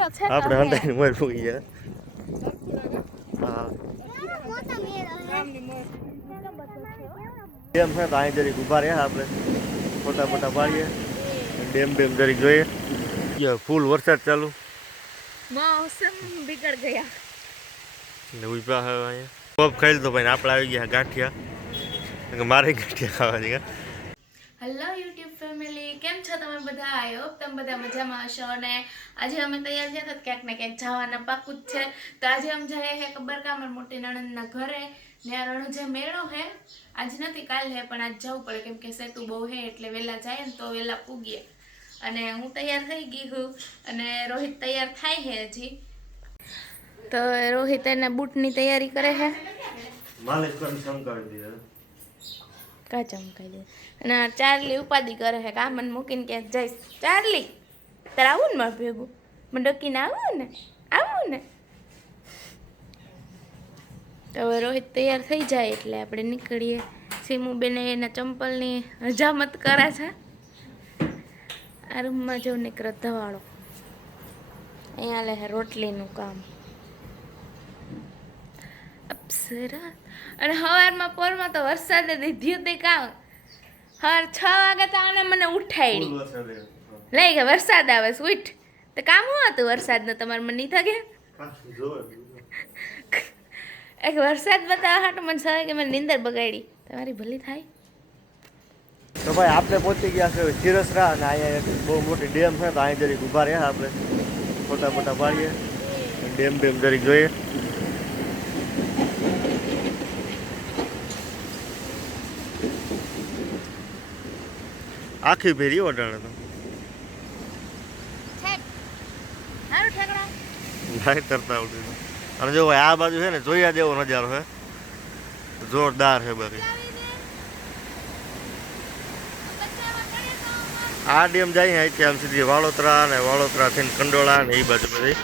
આપણે હંતાઈને મોર ફૂગી ગયા. હા ડેમ છે તો અહીં જરીક ઊભા રહ્યા આપણે ફોટા ફોટા પાડીએ ડેમ જરીક જોઈએ. ફૂલ વરસાદ ચાલુ મૌસમ બિગડ ગયા ને ઉભા હવે અહીંયા પોપ ખાઈ લીધો ભાઈ આપણે આવી ગયા ગાંઠિયા મારે ગાંઠિયા ખાવા છે. હેલો યુટ્યુબ ફેમિલી, કેમ છો તમે બધા? આઈ હોપ તમે બધા મજામાં હશો. અને આજે અમે તૈયાર થયા તો ક્યાંક ને ક્યાંક જવાના પાકું જ છે. તો આજે અમે જઈએ હે કબરકામ મોટી નણંદના ઘરે. ત્યાં રણુજે મેળો હે, આજ નથી કાલ હે, પણ આજ જવું પડે કેમ કે સેતુ બહુ હે એટલે વહેલા જાય ને તો વહેલા પૂગીએ. અને હું તૈયાર થઈ ગઈ હું અને રોહિત તૈયાર થાય હે હજી. તો રોહિત એના બૂટની તૈયારી કરે છે. માલિક કન ચમકાવી દીધા કા ચમકાઈ દે. અને ચાર્લી ઉપાધિ કરે છે કામ મને મૂકીને ક્યાંક જઈશ. ચાર્લી તારે આવું ને મારે ભેગું મને ડકીને આવું ને. તો હવે રોહિત તૈયાર થઈ જાય એટલે આપણે નીકળીએ. સીમુબેને એના ચંપલની હજામત કરે છે. આ રૂમમાં જો નીકળે ધવાળો. અહીંયા લે રોટલીનું કામ. અપ્સરા. અને સવારમાં પોરમાં તો વરસાદે દીધ્યું તે કામ. સવાર 6 વાગે તો આને મને ઉઠાડી લઈ ગયા વરસાદ આવે છે ઉઠ. તો કામ શું હતું વરસાદનું તમારે મને નહીં થગે? એક વરસાદ બતાવવા હાટું મને સવારે કે મને નીંદર બગાડી. તમારી ભલી થાય. તો ભાઈ આપણે પહોંચી ગયા છે ચિરસરા અને અહીંયા બહુ મોટી ડેમ છે તો અહીં જરીક ઊભા રહ્યા આપણે ફોટા ફોટા પાડીએ ડેમ જરીક જોઈએ. આખી ભેરી ઓટાણે તો ભાઈ તરતા આવડતું. અને જો ભાઈ આ બાજુ છે ને જોયા જેવો નજારો છે, જોરદાર છે બાકી. આ ડેમ જાય અહીંથી આમ સીધી વાળોતરા ને વાળોતરા થઈને કંડોળા ને એ બાજુ બધી.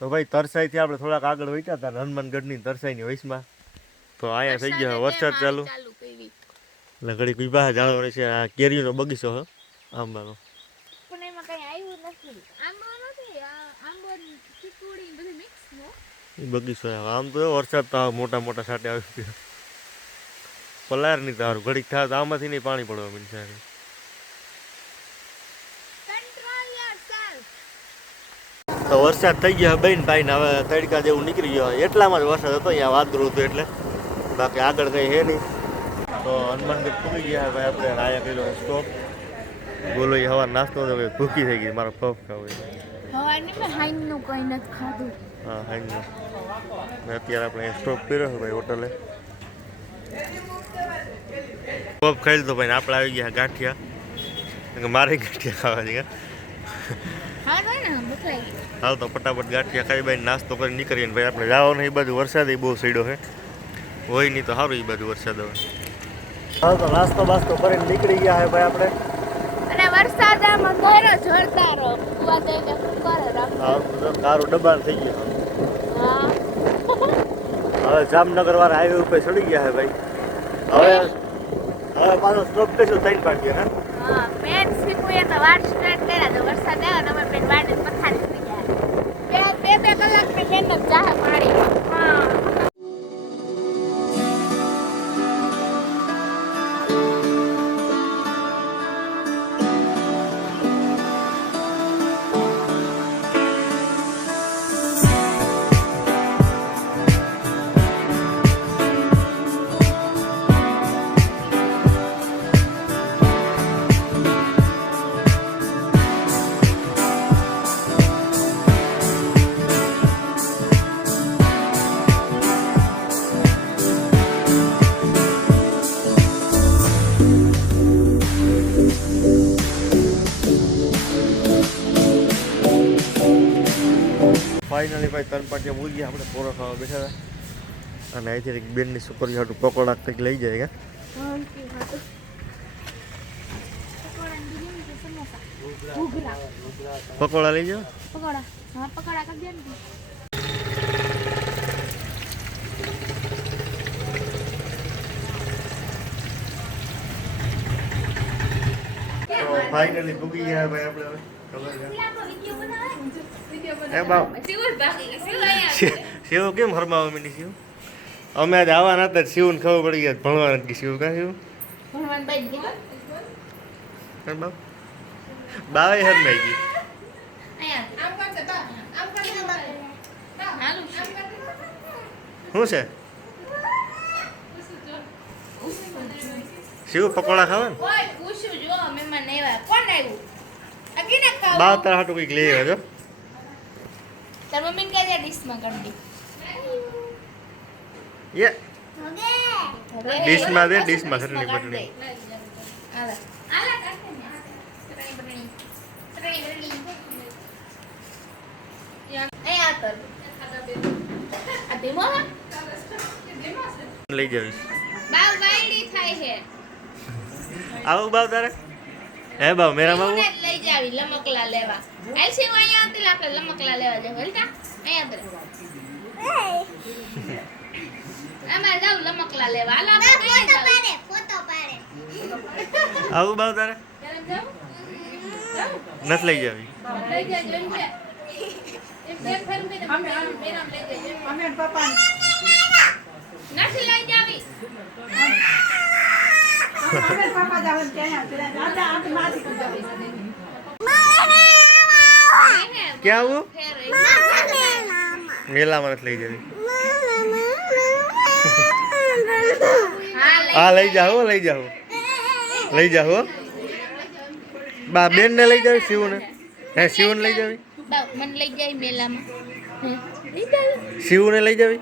તો ભાઈ તરસાઈથી આપણે થોડાક આગળ વચ્યા હતા હનુમાનગઢની તરસાઈની વયસમાં. તો અહીંયા થઈ ગયો વરસાદ ચાલુ એટલે ઘડીક વિવાહ જાણવાની છે. આ કેરીનો બગીચો છે આંબાનો. બગીચો આમ તો વરસાદ તો મોટા મોટા છાંટે આવી ગયો. પલાર નહીં તારું ઘડીક થાય તો આમાંથી નહીં પાણી પડવા મીન. તો વરસાદ થઈ ગયો બેન ભાઈ ને હવે તડકા જેવું નીકળી ગયો. એટલામાં જ વરસાદ હતો અહીંયા વાદળું હતું એટલે, બાકી આગળ કંઈ હે નહીં. તો હનુમાનગઢ પૂરી ગયા ભાઈ આપણે. આયા કર્યો સ્ટોપ. બોલો એ હવા નાસ્તો તો ભૂખી થઈ ગઈ. મારો પફ ખાવું હા હાઈનું. અત્યારે આપણે સ્ટોપ કર્યો છે ભાઈ હોટલે. પફ ખાઈ લીધો ભાઈ આપણે આવી ગયા ગાંઠિયા. મારે ગાંઠિયા ખાવા છે. હાલ તો ફટાફટ ગાંઠિયા ખાઈ ભાઈ નાસ્તો કરી નીકળીએ ને ભાઈ આપણે જવાનું એ બાજુ વરસાદ બહુ સડ્યો છે. હોય નહીં તો સારું એ બાજુ વરસાદ હવે. હાલ તો નાસ્તો બાસ્તો કરીને નીકળી ગયા હે ભાઈ આપણે. અને વરસાદ આમાં ગયો જોરદાર કુવા દે કે શું કરે રાખ. હા તો કારું દબાણ થઈ ગયું. હા હવે જામનગર વાળા હાઈવે ઉપર ચડી ગયા હે ભાઈ. હવે પાછો સ્ટોપ કશું થઈને પાડીએ ને. હા પેન સીકુએ તો વાટ સ્ટાર્ટ કર્યા તો વરસાદ આવ્યો ને અમે પેન વાટ પથારી થઈ ગયા. બે કલાક ની મહેનત જાહે પાણી. હા ભાઈ 3-5 જેમ ઉઈ ગયા આપણે પોરો ખાવા બેઠા હતા અને અહીંથી એક બેનની છોકરી હાટું પકોડા કંઈક લઈ જાય પકોડા લઈ જાઓ પકોડા હા પકોડા કરી દે ને તો ફાઇનલી ભૂગી ગયા ભાઈ આપણે હવે શિવ કેમ હરમાવા મીની શિવ અમે આજ આવવાના હતા શિવને ખબર પડી ગયા ભણવા નથી શિવ કાં શિવ બાવે હરમાઈ ગઈ શું છે શિવ પકોડા ખાવા ને બા તારા હાટું કંઈક લઈ આવ્યો છો તાર મમ્મીને કહી દે ડીશમાં કરી દે યે ડીશમાં દે ડીશમાં ઘરની બટણી લઈ જાવીશ આવું બાવ તારે હે બાવ મેરા બાવ લઈ જાવી લમકલા લેવા આલસી અહીંયા આવતી આપણે લમકલા લેવા જાય બોલતા અહીંયા અમાર જાવ લમકલા લેવા હાલો આપણે ફોટો પાડે આવું બાવ તારે નથ લઈ જાવી લઈ જાજો એમ છે એક બે ફેર મે મેરામ લઈ જાજો અમે પપ્પા નથી લઈ જાવી પાપા જાવ કે આ માસી કો જાવી क्या वो मेला में लई जावी हाँ लई जाओ बा बेन ने लई जावी शिव ने હે શિવને લઈ જાવી મને લઈ જાય મેલામાં શિવને લઈ જાવી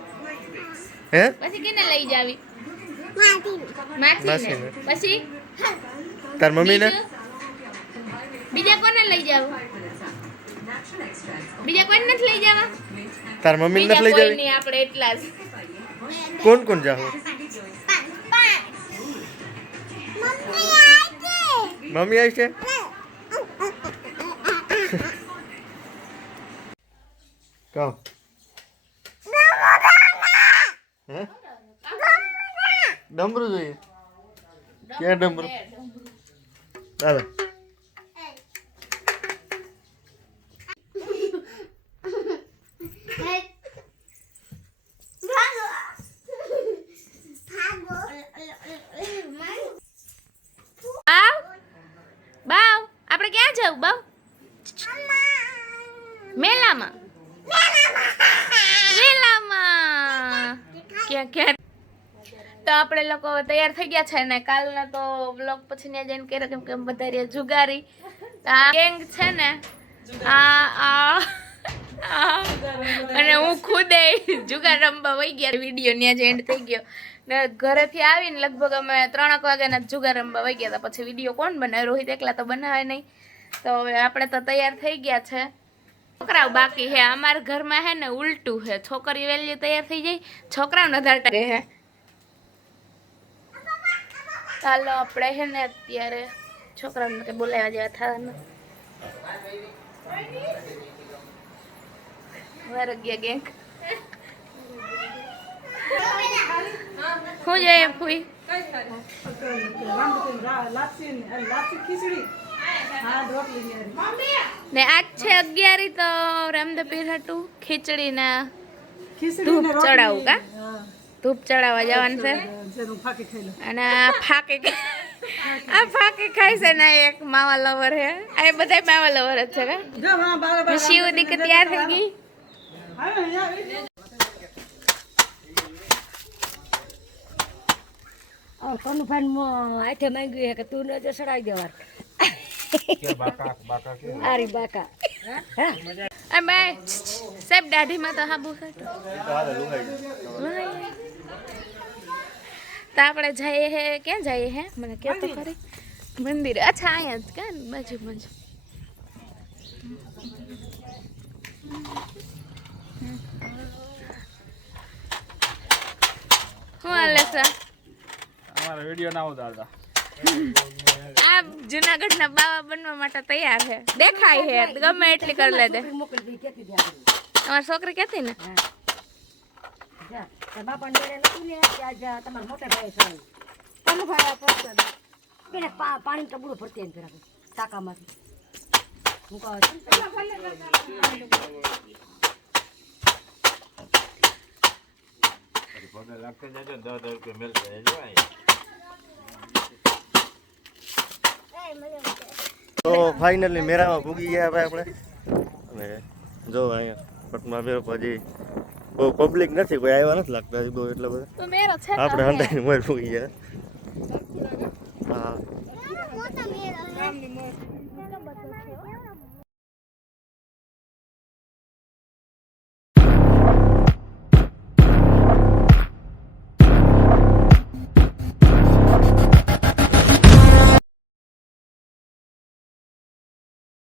હે પછી કેને લઈ જાવી માસીને પછી તાર મમ્મીને બીજા કોને લઈ જાવ બીજા કોઈને નથી લઈ જાવા તાર મમ્મીને નથી લઈ જાવી નહીં આપણે એટલા જ કોણ કોણ જાવ મમ્મી આવી છે કહો હે ડમરું જોઈએ ક્યાં ડમરું દાદા બાવ આપણે ક્યાં જવું બાવ મેલામાં ક્યાં ક્યાં તો આપણે લોકો તૈયાર થઈ ગયા છે ને કાલના તો બ્લોગ પછી ત્યાં જઈને કર્યો કેમ કે બધા રહ્યા જુગારી આ ગેંગ છે ને અને હું ખુદે જુગાર રમવા વહી ગયા વિડીયો ત્યાં જ એન્ડ થઈ ગયો ને ઘરેથી આવીને લગભગ અમે 3 વાગ્યાના જુગાર રમવા વહી ગયા હતા પછી વિડીયો કોણ બનાવે રોહિત એકલા તો બનાવે નહીં તો હવે આપણે તો તૈયાર થઈ ગયા છે છોકરાઓ બાકી હે અમારા ઘરમાં હે ને ઉલટું હે છોકરી વેલી તૈયાર થઈ જાય છોકરાઓ વધારે ટકે હે ચાલો આપણે હે ને અત્યારે છોકરાઓને કે બોલાવ્યા જેવા થવાના વરગ્યા ગેંગ હું જોઈએ ફૂઈ ને આજ છે 11 તો રામદેવ પીર હતું ખીચડી ને ધૂપ ચડાવું કા ધૂપ ચડાવવા જવાનું છે અને આ ફાકે ખાય છે ને એક માવા લવર હે આ બધા માવા લવર જ છે કા શિવ દીક તૈયાર થઈ ગઈ કનુભાઈ હાથે માંગ્યું કે તું નજર ચડાવી દેવા આરી બાકા સાહેબ દાઢીમાં તો હાબુ તો આપણે જઈએ હે ક્યાં જઈએ હે મને કે તો ખરી મંદિર અચ્છા અહીંયા જ કાન બાજુ શું હાલે છે અમારા વિડીયો ના ઉતારતા. આ જુનાગઢના બાવા બનવા માટે તૈયાર છે દેખાય છે ગમે એટલી કરી લે દે મોકલી દઈ કેતી દે આપણે. તમારી છોકરી કહેતી ને જા તાર બાપાને મેળે નથી લે ત્યાં જા તમારા મોટા ભાઈ છે તમે ભાડા પડશે એને પાણી ટબુડું ભરતી એમ ફેરા ટાંકામાંથી હું કહું છું તો ફાઇનલી મેળામાં ભૂગી ગયા ભાઈ આપણે અને જો અહીંયા પટમાં મેળો હજી બહુ પબ્લિક નથી, કોઈ આવ્યા નથી લાગતા હજી બહુ એટલા બધા. તો મેરો છે આપણે હંતાઈને મોર ભૂગી ગયા. હા